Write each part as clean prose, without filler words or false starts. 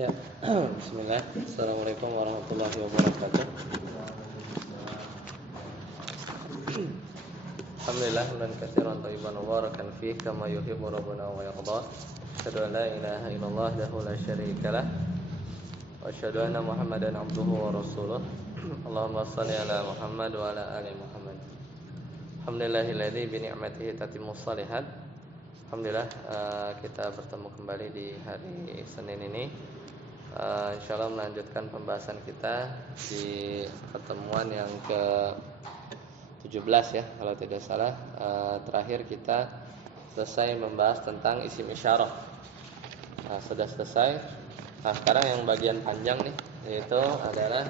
Ya, bismillah. Assalamualaikum warahmatullahi wabarakatuh. Alhamdulillah dan katsiran thayyiban mubarakan fihi kama yuhibbu rabbuna wa yarda. Asyhadu an la ilaha illallah wahdahu la syarika lah wa asyhadu anna Muhammadan abduhu wa rasuluh. Allahumma shalli ala Muhammad wa ala ali Muhammad. Alhamdulillahilladzi bi ni'matihi tatimmus shalihat. Alhamdulillah kita bertemu kembali di hari Senin ini. Insyaallah melanjutkan pembahasan kita di pertemuan yang ke-17 ya kalau tidak salah. Terakhir kita selesai membahas tentang isim isyarah. Sudah selesai. Nah, sekarang yang bagian panjang nih yaitu adalah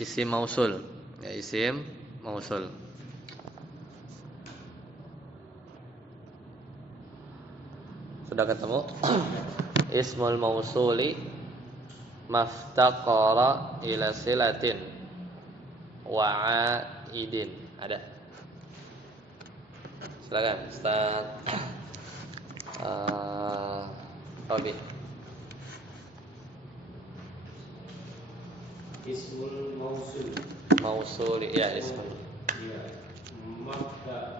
isim mausul. Ya, isim mausul. Sudah ketemu? Ismul mausuli maftaqara ila silatin wa aidin. Ada? Silakan Ustaz Robi. Ismul mausul. Mausuli ya ismul. Ya.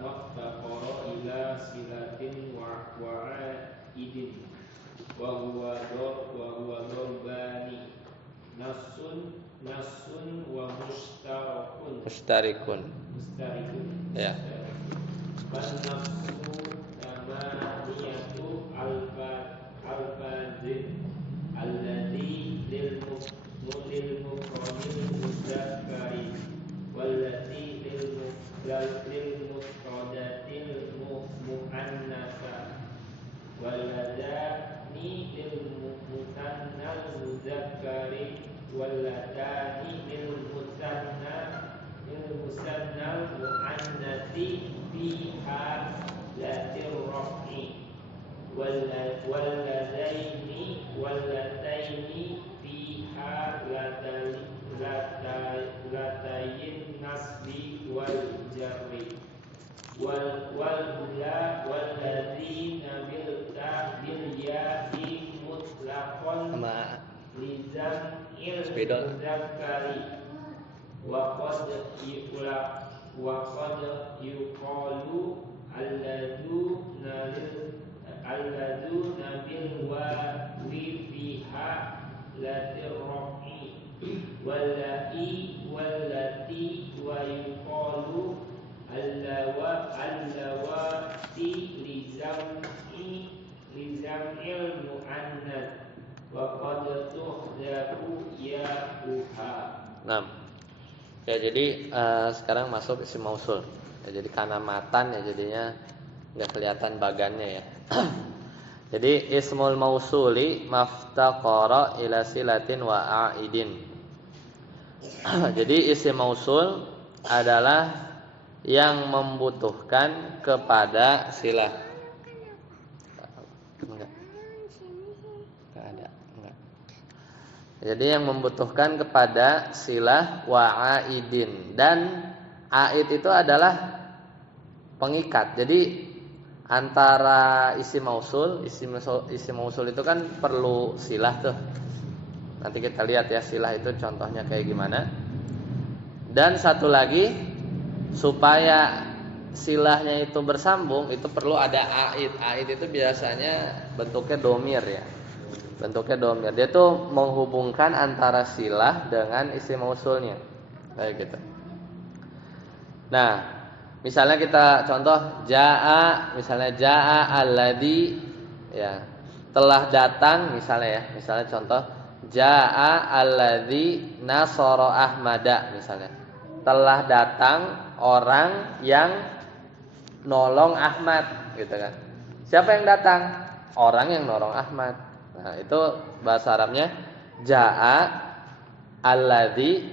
Maftaqara ila silatin wa aidin. Wa huwa darbani nasun wa mustarikun Ya. Wan nafsu tamaniyatu alfazin alladhi lil mufradil muzakkari wallati lil mufradatil muannatsa walladani lil mutannal muzakkari walladani lil musannal muannatsi fiha latir raf'i walladaini fiha latayin nasbi wal jarri wal-ula walladzina bil ya'i mutlaqan lizam muzakkari wa qad yuqalu alladuna bil wawi fiha latir raf'i wallati wa yuqalu allawati lizam'il mu'annats wa qad tuhdafu ya'uha. Nah, ya jadi sekarang masuk isim mausul. Ya, jadi karena matan ya jadinya nggak kelihatan bagannya ya. Jadi ismul mausuli maftaqara ila silatin wa aidin. Jadi isim mausul adalah yang membutuhkan kepada silah. Enggak ada. Enggak. Jadi yang membutuhkan kepada silah wa aidin, dan aid itu adalah pengikat. Jadi antara isim mausul itu kan perlu silah tuh. Nanti kita lihat ya silah itu contohnya kayak gimana. Dan satu lagi, supaya silahnya itu bersambung itu perlu ada aid. Aid itu biasanya bentuknya domir ya. Bentuknya domir. Dia tuh menghubungkan antara silah dengan isim mausulnya. Kayak gitu. Nah, misalnya kita contoh misalnya jaa alladzi ya, telah datang misalnya ya. Misalnya contoh jaa alladzi nasara ahmada misalnya. Telah datang orang yang nolong Ahmad gitu kan. Siapa yang datang? Orang yang nolong Ahmad. Nah, itu bahasa Arabnya jaa alladzi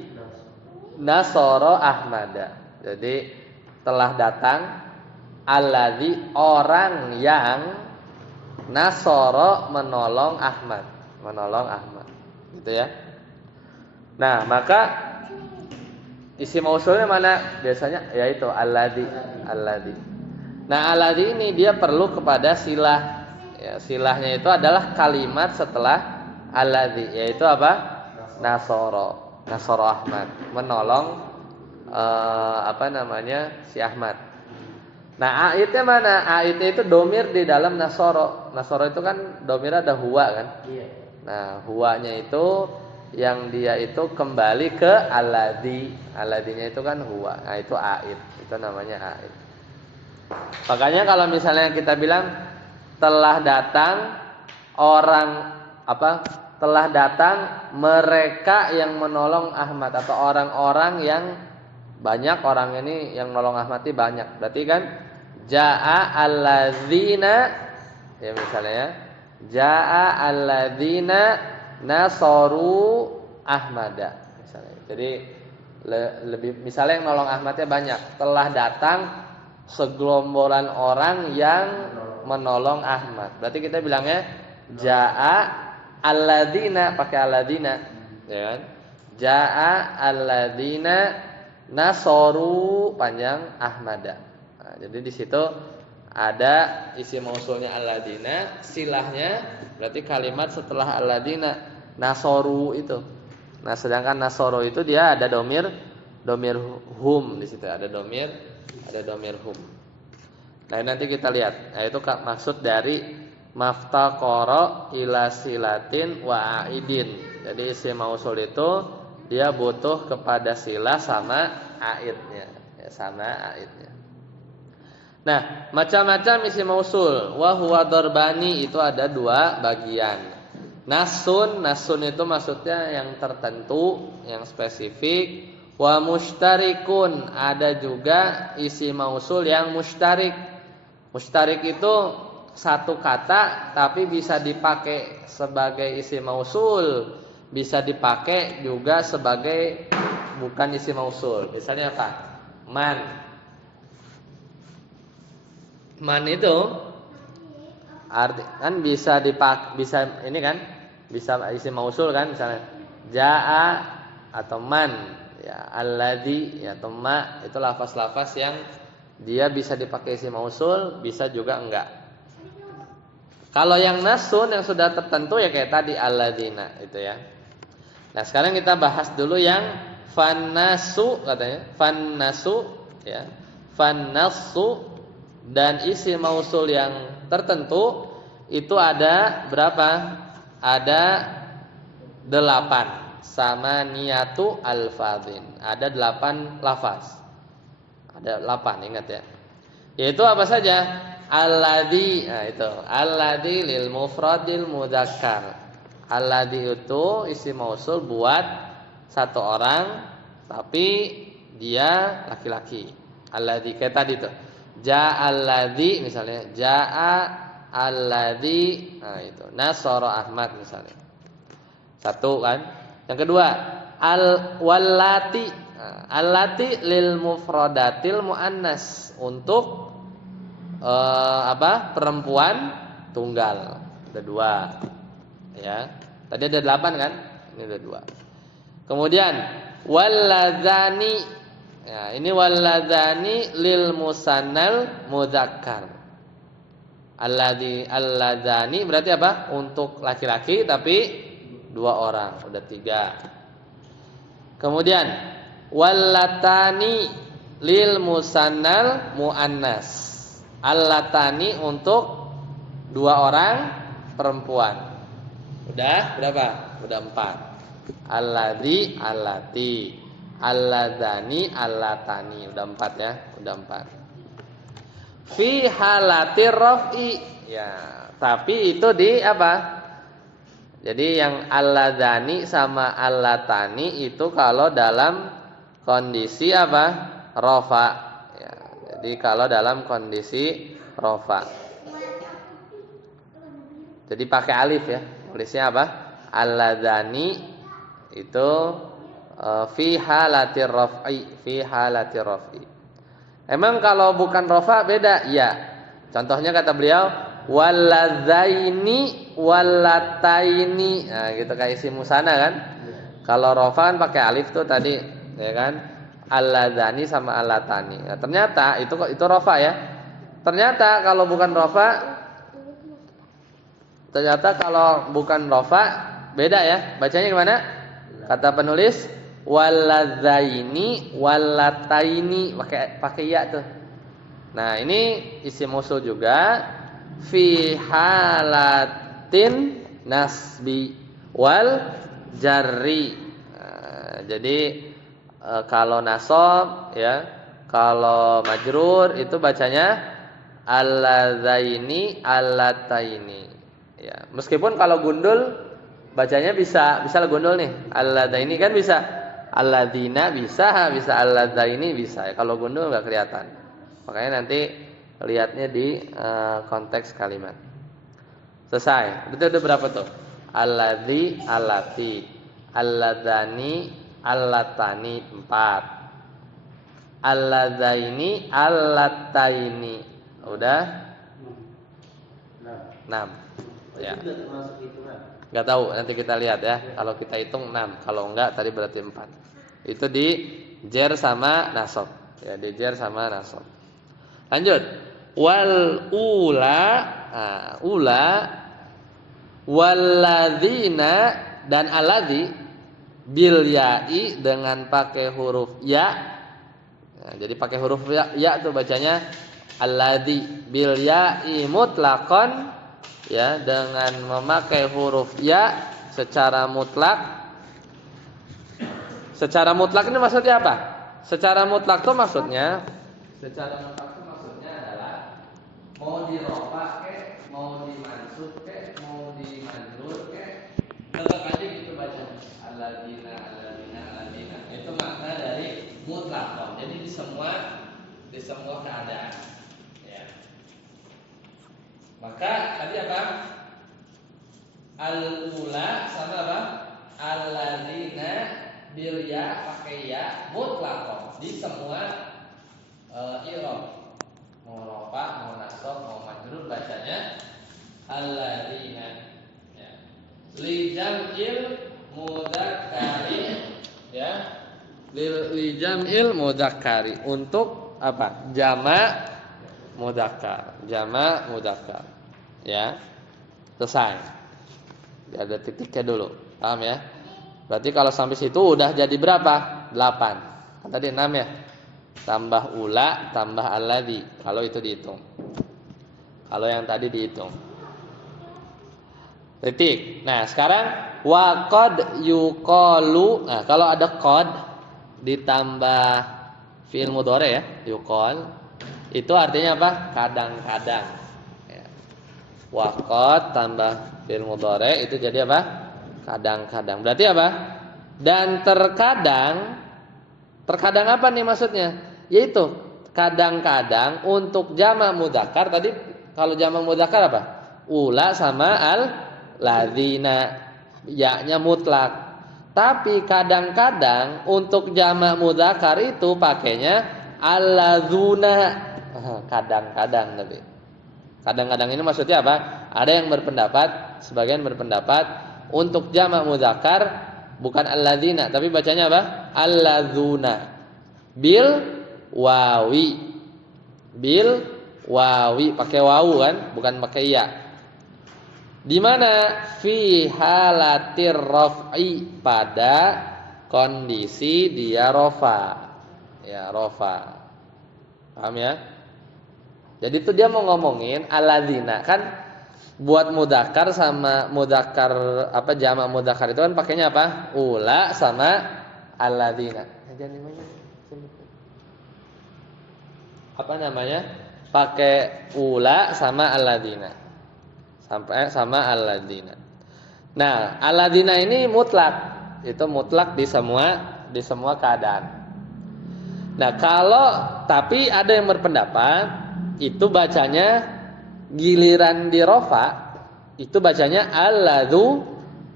nasara ahmada. Jadi telah datang alladzi orang yang nasara menolong Ahmad. Gitu ya. Nah, maka isim mausulnya mana? Biasanya yaitu alladzi. Nah, alladzi ini dia perlu kepada silah. Ya, silahnya itu adalah kalimat setelah alladzi, yaitu apa? Nasoro Ahmad, menolong si Ahmad. Nah, aidnya mana? Aidnya itu domir di dalam nasoro. Nasoro itu kan domir ada huwa kan? Iya. Nah, huwanya itu yang dia itu kembali ke alladzi. Alladznya itu kan huwa. Nah, itu aid. Itu namanya aid. Makanya kalau misalnya kita bilang telah datang telah datang mereka yang menolong Ahmad, atau orang-orang yang banyak, orang ini yang nolong Ahmad ini banyak. Berarti kan jaa alladzina, ya misalnya ya, jaa alladzina nasaru Ahmada misalnya. Jadi lebih misalnya yang nolong Ahmadnya banyak, telah datang segelombolan orang yang menolong Ahmad. Berarti kita bilangnya jaa alladzina, pakai alladzina, ya kan? Jaa alladzina nasoru panjang Ahmada. Nah, jadi di situ ada isi mausulnya alladzina, silahnya berarti kalimat setelah alladzina nasoru itu. Nah, sedangkan nasoru itu dia ada domir hum di situ, ada domir hum. Nah, nanti kita lihat. Nah, itu maksud dari maftaqara ila silatin wa aidin. Jadi isi mausul itu dia butuh kepada silah sama aidnya, ya, sama aidnya. Nah, macam-macam isi mausul. Wa huwa darbani, itu ada dua bagian. Nasun itu maksudnya yang tertentu, yang spesifik. Wa mushtarikun, ada juga isi mausul yang mushtarik. Mushtarik itu satu kata tapi bisa dipakai sebagai isi mausul, bisa dipakai juga sebagai bukan isi mausul. Misalnya apa? Man itu arti kan bisa bisa ini kan, bisa isi mausul kan, misalnya jaa atau man, ya alladzi ya, atau ma, itu lafaz-lafaz yang dia bisa dipakai isi mausul, bisa juga enggak. Kalau yang nasun yang sudah tertentu ya kayak tadi alladzina itu ya. Nah, sekarang kita bahas dulu yang fannasu, katanya fannasu ya. Fannasu dan isi mausul yang tertentu itu ada berapa? Ada 8 sama niyatu alfadzin. Ada 8 lafaz. Ada 8, ingat ya. Yaitu apa saja? Alladzi, nah itu alladzi lil mufradil mudzakkar. Alladzi itu isi mausul buat satu orang tapi dia laki-laki. Alladzi kayak tadi tuh. Jaa alladzi misalnya, jaa alladzi, nah itu nasara Ahmad misalnya. Satu kan. Yang kedua, al wallati. Nah, allati lil mufradatil muannas, untuk perempuan tunggal. Ada 2. Ya. Tadi ada 8 kan? Ini ada 2. Kemudian walladzani. Ya, ini walladzani lil musannal mudzakkar. Alladzani berarti apa? Untuk laki-laki tapi 2 orang, udah 3. Kemudian wallatani lil musannal muannas. Allatani untuk 2 orang perempuan. Udah berapa? Udah 4. Alladzi, allati, alladzani, allatani. Udah 4 ya, udah 4. Fi halatir raf'i. Ya, tapi itu di apa? Jadi yang alladzani sama allatani itu kalau dalam kondisi apa? Rafa. Jadi kalau dalam kondisi rofa, jadi pakai alif ya, tulisnya apa? Alladzani itu fi halatir raf'i, fi halatir raf'i. Emang kalau bukan rofa beda? Iya. Contohnya kata beliau walladzaini wallataini. Nah, gitu kayak isi musana kan? Kalau rofa kan pakai alif tuh tadi, ya kan? Alladzani sama allatani. Nah, ternyata itu rofa ya. Ternyata kalau bukan rofa beda ya. Bacanya gimana? Kata penulis waladzaini walataini, pakai ya tuh. Nah, ini isim mausul juga fi halatin nasbi wal jarri. Nah, jadi kalau nasab ya, kalau majrur itu bacanya alladzaini allataini. Ya, meskipun kalau gundul bacanya bisa gundul nih. Alladzaini kan bisa, alladzina bisa alladzaini bisa. Ya, kalau gundul enggak kelihatan. Makanya nanti lihatnya di konteks kalimat. Selesai. Berarti ada berapa tuh? Alladzi, allati, alladzani, allatani 4. Alladzaini, allataini. Udah? 6. Ya. Enggak tahu, nanti kita lihat ya. Kalau kita hitung 6, kalau enggak tadi berarti 4. Itu di jer sama nasab. Ya, di jer sama nasab. Lanjut. Wal ula, ula walladzina dan alladzi bil ya'i dengan pakai huruf ya. Nah, jadi pakai huruf ya tuh bacanya alladzi bil ya'i mutlaqan ya, dengan memakai huruf ya secara mutlak. Secara mutlak ini maksudnya apa? Secara mutlak itu maksudnya adalah mau dirofa ke, mau dimansub ke, mau dimajrur ke, tetap aja gitu bacanya. Alladzina. Itu makna dari mutlak. Jadi di semua keadaan. Ya. Maka tadi apa? Al-ula sama apa? Alladzina bil ya pakai ya mutlaq di semua i'rab. Mau rafa, mau nasab, mau majrur bacanya alladzina. Ya. Li jam'il mudzakkari ya. Li jam'il mudzakkari untuk apa? Jamak mudzakkar. Ya. Selesai. Ada titiknya dulu. Paham ya? Berarti kalau sampai situ udah jadi berapa? 8. Kan tadi 6 ya. Tambah ula, tambah alladzi. Kalau itu dihitung. Kalau yang tadi dihitung. Titik. Nah, sekarang wa qad yuqalu. Nah, kalau ada qad ditambah fi'il mudhari ya, yuqal. Itu artinya apa? Kadang-kadang. Ya. Wa qad tambah fi'il mudhari itu jadi apa? Kadang-kadang. Berarti apa? Dan terkadang apa nih maksudnya? Yaitu kadang-kadang untuk jamak mudzakkar tadi, kalau jamak mudzakkar apa? Ula sama al-ladzina. Ya-nya mutlak. Tapi kadang-kadang untuk jamak mudzakkar itu pakainya alladzuna. Kadang-kadang tapi. Kadang-kadang ini maksudnya apa? Ada yang berpendapat, sebagian berpendapat untuk jamak mudzakkar bukan alladzina, tapi bacanya apa? Alladzuna. Bil wawi, pakai wawu kan, bukan pakai ya. Di mana fi halatir raf'i, pada kondisi dia rafa. Ya, rafa. Paham ya? Jadi itu dia mau ngomongin alladzina kan buat mudzakkar sama mudzakkar apa jamak mudzakkar itu kan pakainya apa? Ula sama alladzina. Apa namanya? Pakai ula sama alladzina. Sampai sama alladzina. Nah, alladzina ini mutlak. Itu mutlak di semua keadaan. Nah, kalau tapi ada yang berpendapat itu bacanya giliran di rafa itu bacanya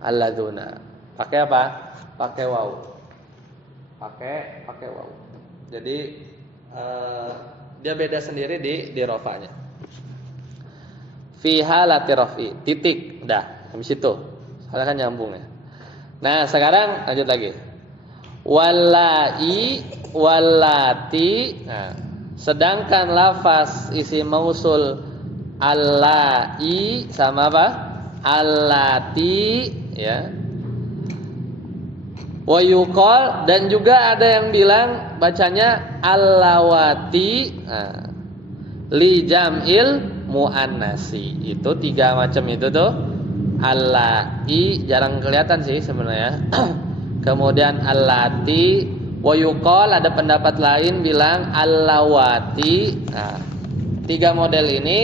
alladzuna. Pakai apa? Pakai wawu. Pakai wawu. Jadi dia beda sendiri di rafanya. Fi halati rafi, titik. Udah, habis itu. Soalnya kan nyambung ya. Nah, sekarang lanjut lagi. Wallai, wallati. Nah, sedangkan lafaz isim mausul allai sama apa? Allati ya. Wa yuqal, dan juga ada yang bilang bacanya allawati. Nah, li jam'il muannasi. Itu 3 macam itu tuh. Allai jarang kelihatan sih sebenarnya. Kemudian allati, wa yuqal ada pendapat lain bilang allawati. Nah, 3 model ini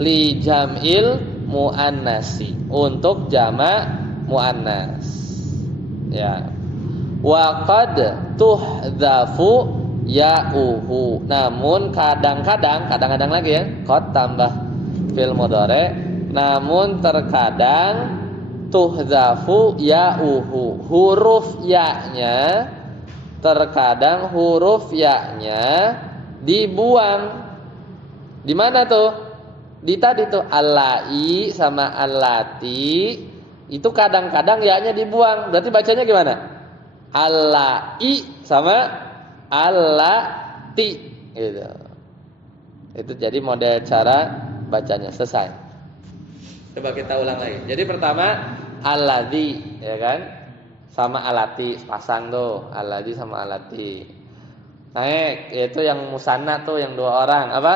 li jam'il muannasi, untuk jamak muannas. Ya. Wa qad tuhdzafu ya'uhu. Namun kadang-kadang lagi ya, qad tambah fil mudhari, namun terkadang tuhdzafu ya'uhu, huruf ya-nya, terkadang huruf ya-nya dibuang. Di mana tuh? Di tadi tuh allai sama allati, itu kadang-kadang ya-nya dibuang. Berarti bacanya gimana? Allai sama allati gitu. Itu jadi model cara bacanya. Selesai. Coba kita ulang lagi. Jadi pertama alladzi, ya kan? Sama allati, pasang tuh. Alladzi sama allati. Naik, yaitu yang musanna tuh, yang 2 orang. Apa?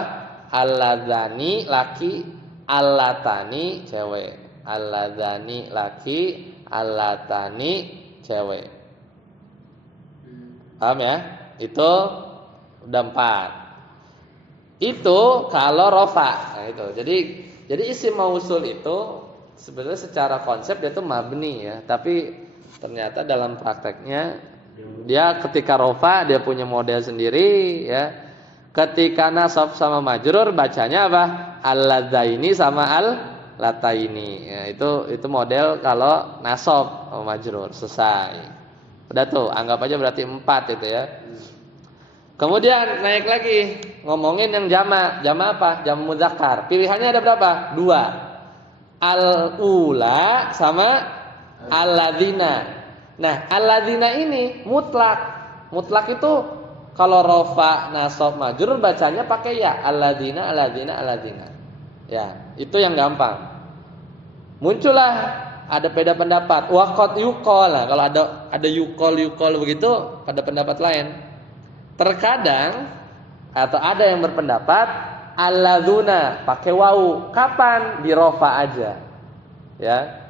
Alladzani laki, allatani cewek. Alladzani laki, allatani cewek. Paham ya? Itu udah 4. Itu kalau rofa. Nah, itu. Jadi isim mausul itu sebenarnya secara konsep dia itu mabni ya, tapi ternyata dalam prakteknya dia ketika rofa dia punya model sendiri ya. Ketika nasab sama majrur bacanya apa? Alladzaini sama allataini. Ya, itu model kalau nasab sama majrur. Selesai. Udah tuh, anggap aja berarti 4 itu ya. Kemudian naik lagi, ngomongin yang jamak. Jamak apa? Jamak mudzakkar. Pilihannya ada berapa? 2. Al-ula sama alladzina. Nah, alladzina ini mutlak. Mutlak itu kalau rofa, nasab, majrur bacanya pakai ya. Alladzina, alladzina, alladzina. Ya, itu yang gampang. Muncullah ada beda pendapat. Waqad yuqal. Nah, kalau ada yuqal begitu, pada pendapat lain. Terkadang atau ada yang berpendapat alladzuna pakai wau. Kapan? Di rofa aja. Ya.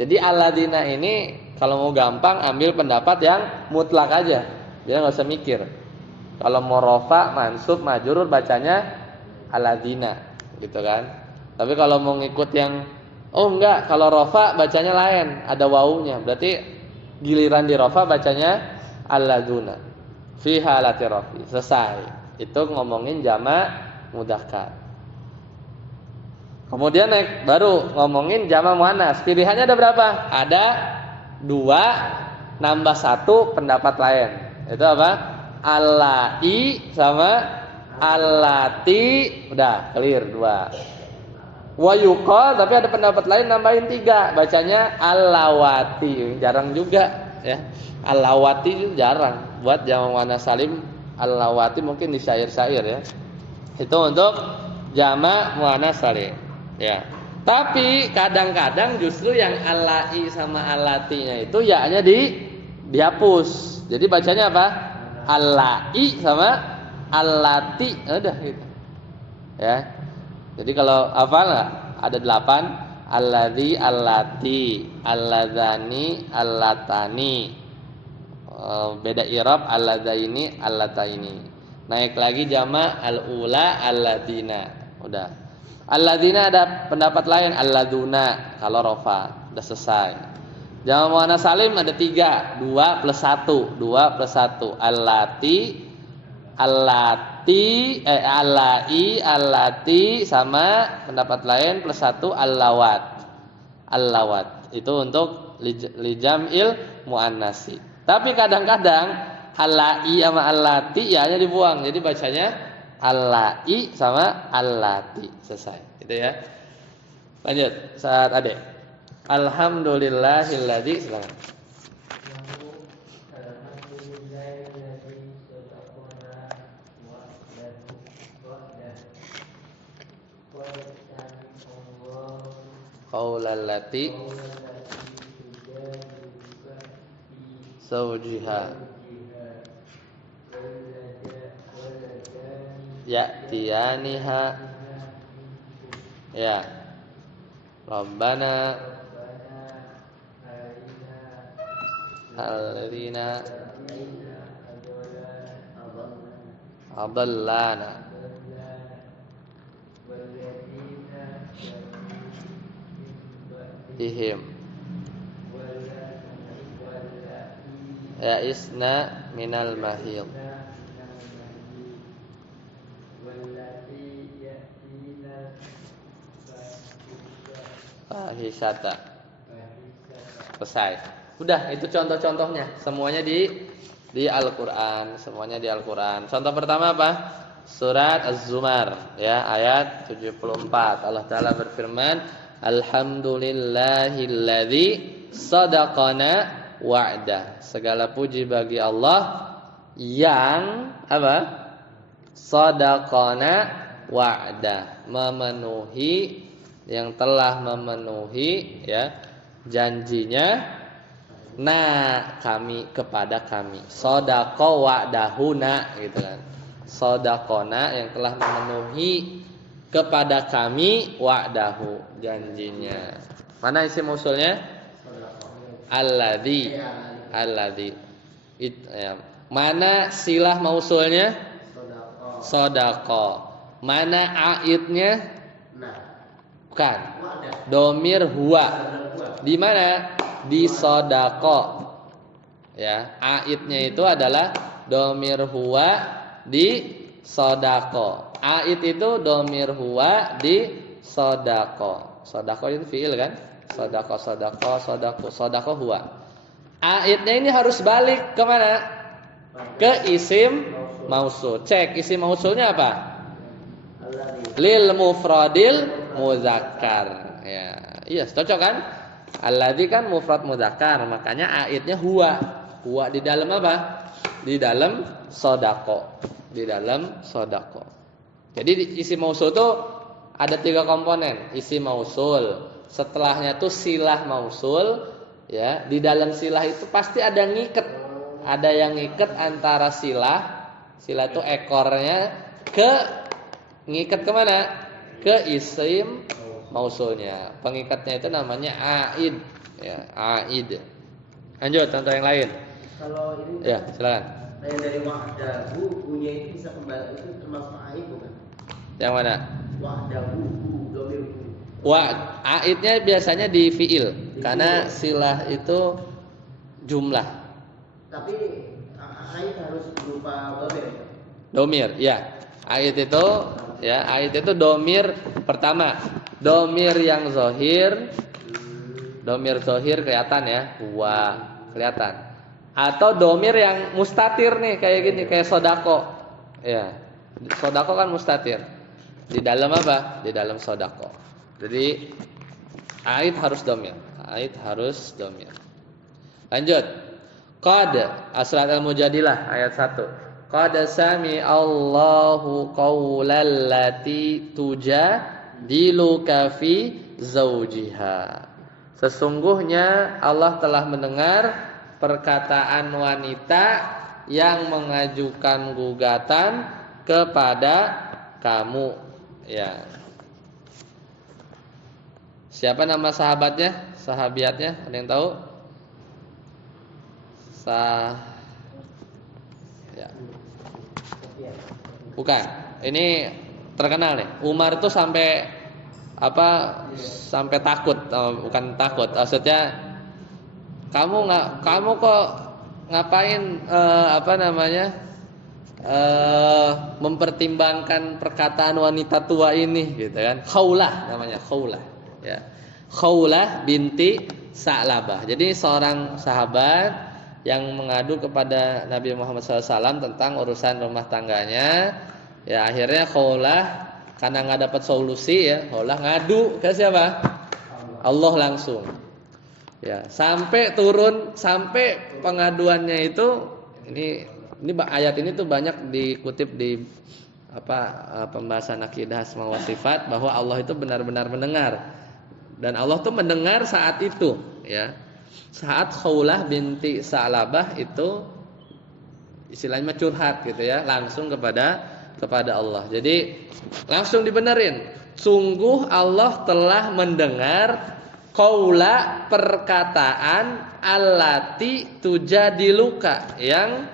Jadi alladzina ini kalau mau gampang ambil pendapat yang mutlak aja. Dia enggak usah mikir. Kalau mau rofa, mansub, majrur bacanya alladzina, gitu kan. Tapi kalau mau ngikut yang enggak, kalau rofa bacanya lain, ada wawunya. Berarti giliran di rofa bacanya alladzuna fi halati rafi. Selesai. Itu ngomongin jamak mudzakkar. Kemudian naik baru ngomongin jamak muannas. Pilihannya ada berapa? Ada 2 nambah 1 pendapat lain. Itu apa? Allai sama allati. Udah clear 2. Wa yuqal, tapi ada pendapat lain nambahin 3, bacanya allawati. Jarang juga ya. Allawati itu jarang. Buat jamak muannas salim allawati mungkin di syair-syair ya. Itu untuk jamak muannas salim ya. Tapi kadang-kadang justru yang allai sama allatinya itu ya-nya dihapus. Jadi bacanya apa? Allai sama allati. Udah gitu. Ya. Jadi kalau hafal ada 8, alladzi, allati, alladzani, allatani. Beda i'rab alladzaini, allataini. Naik lagi jamak al-ula, alladzina. Udah. Alladzina ada pendapat lain, alladzuna kalau rofa. Udah selesai. Jamak muannas salim ada 3, 2 plus 1, 2 plus 1. Allati, allati, allai, allati sama pendapat lain plus 1 allawat. Allawat itu untuk lijamil muannasi. Tapi kadang-kadang allai sama allati ya-nya dibuang. Jadi bacanya allai sama allati. Selesai. Gitu ya. Lanjut saat Adek. Alhamdulillahilladzi, silakan. Qaulal lati zawjiha ya'tiyaniha ya Rabbana alladzina adallana bihim ya isna minal mahid fahisata. Selesai. Udah, itu contoh-contohnya. Semuanya di Al-Qur'an, semuanya di Al-Qur'an. Contoh pertama apa? Surat Az-Zumar ya, ayat 74. Allah Taala berfirman, "Alhamdulillahilladzi shadaqana wa'dah." Segala puji bagi Allah yang apa? Shadaqana wa'dah, memenuhi, yang telah memenuhi ya janjinya kami kepada kami. Shadaqo wa'dahuna gitu kan. Shadaqona yang telah memenuhi kepada kami wa'dahu janjinya. Mana isim mausulnya? Alladzi. Alladzi. Ya. Mana silah mausulnya? Shadaqo. Mana aidnya? Bukan. Domir huwa. Di mana? Di shadaqo. Ya, aidnya itu adalah domir huwa di shadaqo. Aid itu domir huwa di shadaqo. Shadaqo itu fiil kan? Shadaqo, shadaqo, shadaqo, shadaqo huwa. Aidnya ini harus balik ke mana? Ke isim mausul. Cek isim mausulnya apa? Lil mufradil muzakkar. Ya, iya, cocok kan? Alladzi kan mufrad muzakkar, makanya aidnya huwa. Huwa di dalam apa? Di dalam shadaqo. Di dalam shadaqo. Jadi isim mausul itu ada 3 komponen. Isim mausul, setelahnya tuh silah mausul, ya. Di dalam silah itu pasti ada ngiket. Ada yang ngiket antara silah itu ekornya ngiket kemana? Ke isim mausulnya. Pengikatnya itu namanya aid, ya, aid. Lanjut contoh yang lain. Kalau ini ya, silakan. Yang dari wa'dahu, punya itu bisa kembali, itu termasuk aid bukan? Yang mana? Wa'dahu, domir. Aidnya biasanya di fiil, karena silah itu jumlah. Tapi aid harus berupa domir. Domir, ya. Aid itu ya, aid itu domir pertama. Domir yang zahir. Domir zahir kelihatan ya, huwa kelihatan. Atau domir yang mustatir nih, kayak gini, kayak sodako. Ya, sodako kan mustatir. Di dalam apa? Di dalam sodako. Jadi aid harus domir. Aid harus domir. Lanjut. Qad Surat Al-Mujadilah ayat 1. Qad sami Allahu qaulal lati tujadiluka fi zawjiha. Sesungguhnya Allah telah mendengar perkataan wanita yang mengajukan gugatan kepada kamu. Ya. Siapa nama sahabatnya? Sahabiatnya? Ada yang tahu? Ya. Bukan. Ini terkenal nih. Umar itu sampai sampai takut, bukan takut. Maksudnya kamu kok ngapain mempertimbangkan perkataan wanita tua ini gitu kan. Khawlah namanya, Khawlah. Ya. Khawlah binti Sa'labah. Jadi seorang sahabat yang mengadu kepada Nabi Muhammad SAW tentang urusan rumah tangganya. Ya, akhirnya Khawlah karena nggak dapat solusi ya, Khawlah ngadu ke siapa? Allah langsung. Ya, sampai pengaduannya itu ini ayat ini tuh banyak dikutip di pembahasan akidah asma wa sifat, bahwa Allah itu benar-benar mendengar. Dan Allah tuh mendengar saat itu, ya. Saat Khawlah binti Sa'labah itu istilahnya curhat gitu ya, langsung kepada Allah. Jadi langsung dibenerin. Sungguh Allah telah mendengar qaula perkataan allati tujadiluka, yang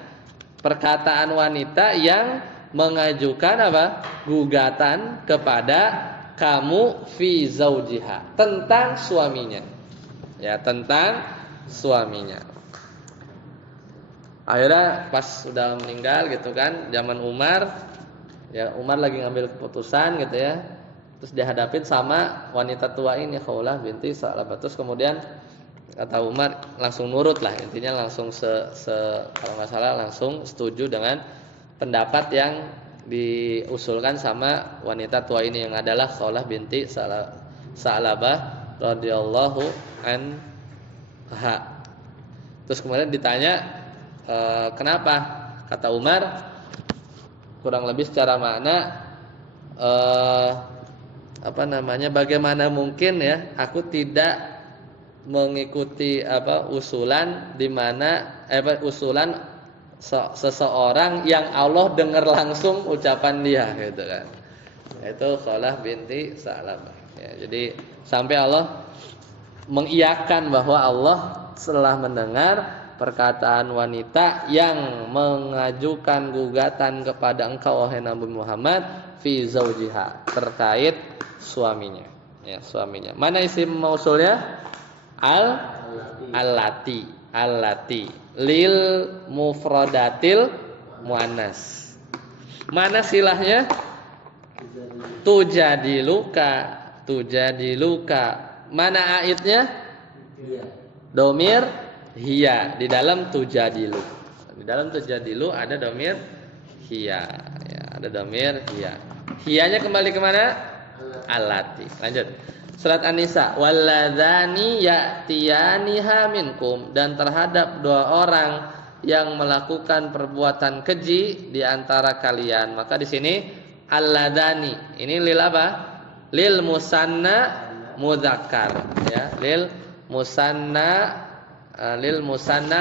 perkataan wanita yang mengajukan apa? Gugatan kepada kamu fi zaujiha, tentang suaminya. Ya, tentang suaminya. Akhirnya pas sudah meninggal gitu kan, zaman Umar, ya Umar lagi ngambil keputusan gitu ya. Terus dihadapin sama wanita tua ini Khawlah binti Sa'labah. Terus kemudian kata Umar langsung nurut lah, intinya langsung kalau nggak salah langsung setuju dengan pendapat yang diusulkan sama wanita tua ini, yang adalah Khawlah binti Sa'labah radhiyallahu anha. Terus kemudian ditanya kenapa? Kata Umar kurang lebih secara makna bagaimana mungkin ya aku tidak mengikuti usulan di mana usulan seseorang yang Allah dengar langsung ucapan dia gitu kan. Itu Khawlah binti Sa'labah. Ya, jadi sampai Allah mengiyakan bahwa Allah telah mendengar perkataan wanita yang mengajukan gugatan kepada engkau wahai Nabi Muhammad fi zaujiha, terkait suaminya. Ya, suaminya. Mana isim mausulnya? Allati lil mufradatil muannas. Mana silahnya? Tujadiluka. Mana aidnya? Domir hiya di dalam tujadilu. Di dalam tujadilu ada domir hiya, ya, ada domir hiya. Hiyanya kembali kemana? Allati. Lanjut. Surat An-Nisa. Walladzani ya'tiyaniha minkum, dan terhadap dua orang yang melakukan perbuatan keji di antara kalian. Maka di sini alladzani ini lil apa? Lil musanna mudzakkar, ya, lil musannal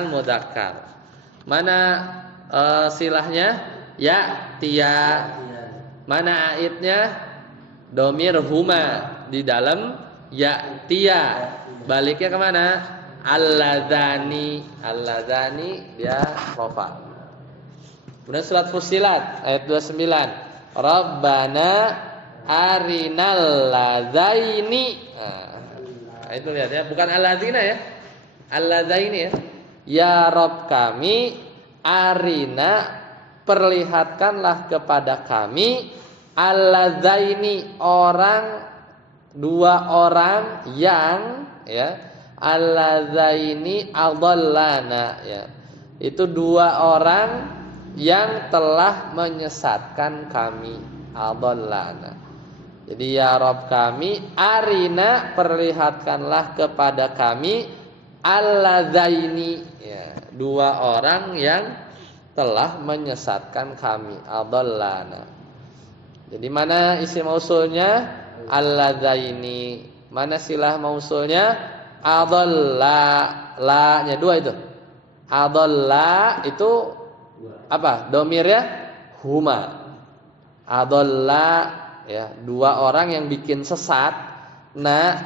mudzakkar. Mana silahnya? Ya tia. Mana aidnya? Domir huma di dalam ya tia. Baliknya kemana? Alladzani dia rafa. Kemudian surat Fussilat ayat 29. Rabbana arinal ladzaini. Nah, itu lihat ya, bukan alladzina ya. Alladzaini ya. Ya Rabb kami, arina, perlihatkanlah kepada kami, alladzaini, dua orang yang ya, alladzaini adallana ya. Itu dua orang yang telah menyesatkan kami, adallana. Jadi ya Rabb kami, arina, perlihatkanlah kepada kami, alladzaini ya, dua orang yang telah menyesatkan kami, adallana. Jadi mana isim mausulnya? Alladzaini. Mana silah mausulnya? Adalla. La-nya dua itu. Adalla itu apa? Domirnya huma. Adalla ya, dua orang yang bikin sesat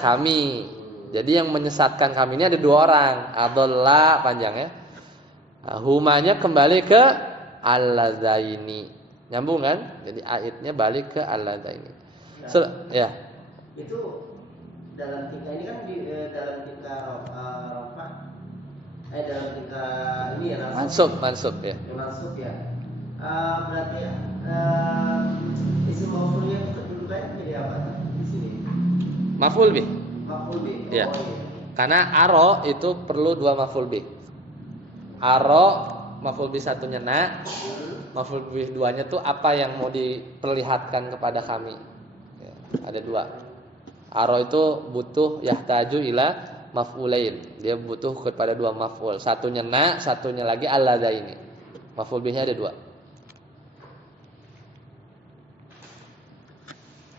kami. Jadi yang menyesatkan kami ini ada dua orang. Adalla panjangnya. Nah, humanya kembali ke alladzaini. Nyambung kan? Jadi aidnya balik ke alladzaini. Ya. Itu dalam tingkah ini kan dalam tingkah rafa. Dalam tingkah ini ya mansub ya. Mansub ya. Berarti isim mausulnya itu kedudukannya menjadi apa di sini? Maf'ul bih. Maf'ul bih. Ya. Karena aro itu perlu dua maf'ul bih. Aro maf'ul bih satunya maf'ul bih duanya tuh apa yang mau diperlihatkan kepada kami. Ya, ada dua. Aro itu butuh yahtaju ila maf'ulain. Dia butuh kepada dua maf'ul. Satunya satunya lagi alladzaini. Maf'ul bihnya ada dua.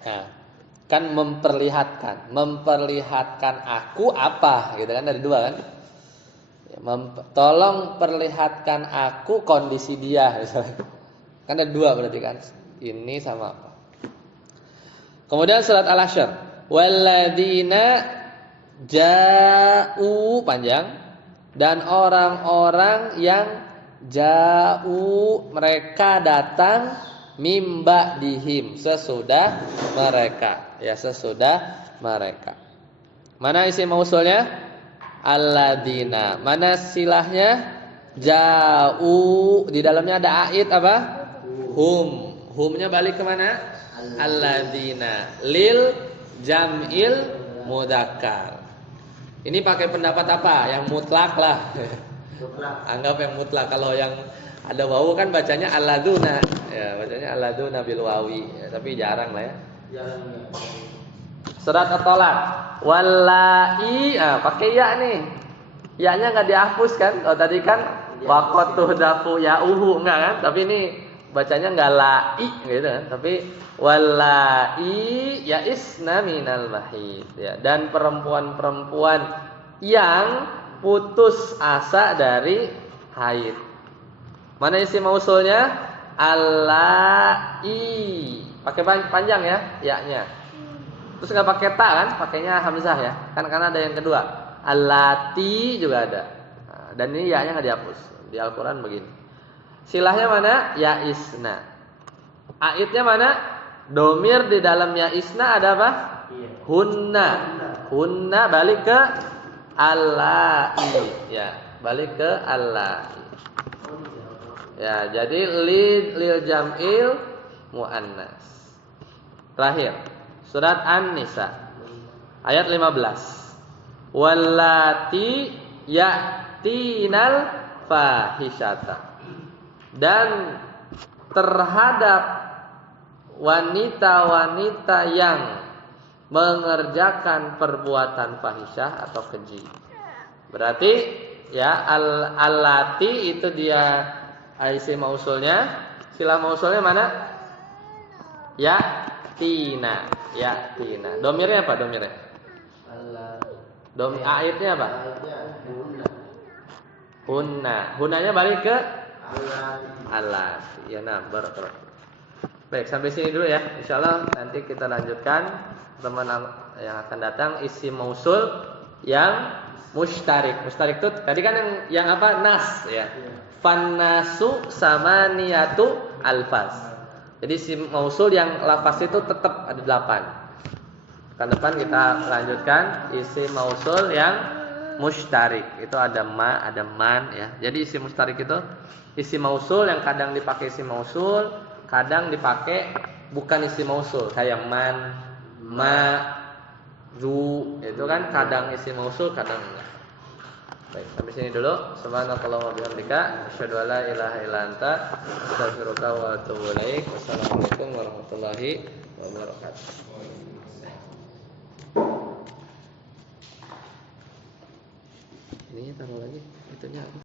Nah, kan memperlihatkan aku apa gitu kan, dari dua kan. Tolong perlihatkan aku kondisi dia misalnya. Kan ada dua berarti kan. Ini sama apa. Kemudian surat Al-Hasyr. Walladzina ja'u panjang dan orang-orang yang ja'u mereka datang mimba dihim sesudah mereka. Ya, sesudah mereka. Mana isi mausulnya? Alladzina. Mana silahnya? Ja'u. Di dalamnya ada ait apa? Hum. Humnya balik ke mana? Alladzina. Lil jam'il mudzakkar. Ini pakai pendapat apa? Yang mutlak lah. Anggap yang mutlak. Kalau yang ada wawu kan bacanya alladzuna. Ya, bacanya alladzuna bil wawi. Ya, tapi jarang lah ya. Jarang ya. Surat At-Thalaq. Wallai, pakai ya nih. Ya-nya enggak dihapus kan? Kalau tadi kan waqad tuhdafu ya'uhu enggak kan? Tapi ini bacanya enggak lai gitu kan. Tapi wallai ya'isna minal mahid ya. Dan perempuan-perempuan yang putus asa dari haid. Mana isi mausulnya? Allai. Pakai panjang ya, ya-nya. Terus nggak pakai ta kan? Pakainya hamzah ya. Kan karena ada yang kedua. Allati juga ada. Nah, dan ini ya-nya nggak dihapus. Di Al-Qur'an begini. Silahnya mana? Ya isna. Aitnya mana? Domir di dalam ya isna ada apa? Hunna. Hunna balik ke allai. Ya, balik ke allai. Ya, jadi lil jam'il muannas. Terakhir. Surat An-Nisa ayat 15. Wallati ya'tinal fahisyata. Dan terhadap wanita-wanita yang mengerjakan perbuatan fahisyah atau keji. Berarti ya allati itu dia isi mausulnya. Sila mausulnya mana? Ya tina, ya tina. Domirnya apa domirnya? Aitnya apa? Hunna. Hunnanya balik ke alat. Ya nah, barakallah. Baik, sampai sini dulu ya. Insyaallah nanti kita lanjutkan teman yang akan datang isi mausul yang mustarik. Mustarik itu tadi kan yang apa? Nas ya. Fannasu samaniyatu alfaz. Jadi isi mausul yang lafaz itu tetap ada 8. Kan depan kita lanjutkan isi mausul yang mustarik. Itu ada ma, ada man ya. Jadi isi mustarik itu isi mausul yang kadang dipakai isi mausul, kadang dipakai bukan isi mausul kayak man, ma, zu. Itu kan kadang isi mausul, kadang enggak. Baik, sampai sini dulu. Subhanakallahumma wa bihamdika asyhadu an la ilaha illa anta astaghfiruka wa atubu ilaik. Wassalamualaikum warahmatullahi wabarakatuh. Ini taruh lagi itunya apa?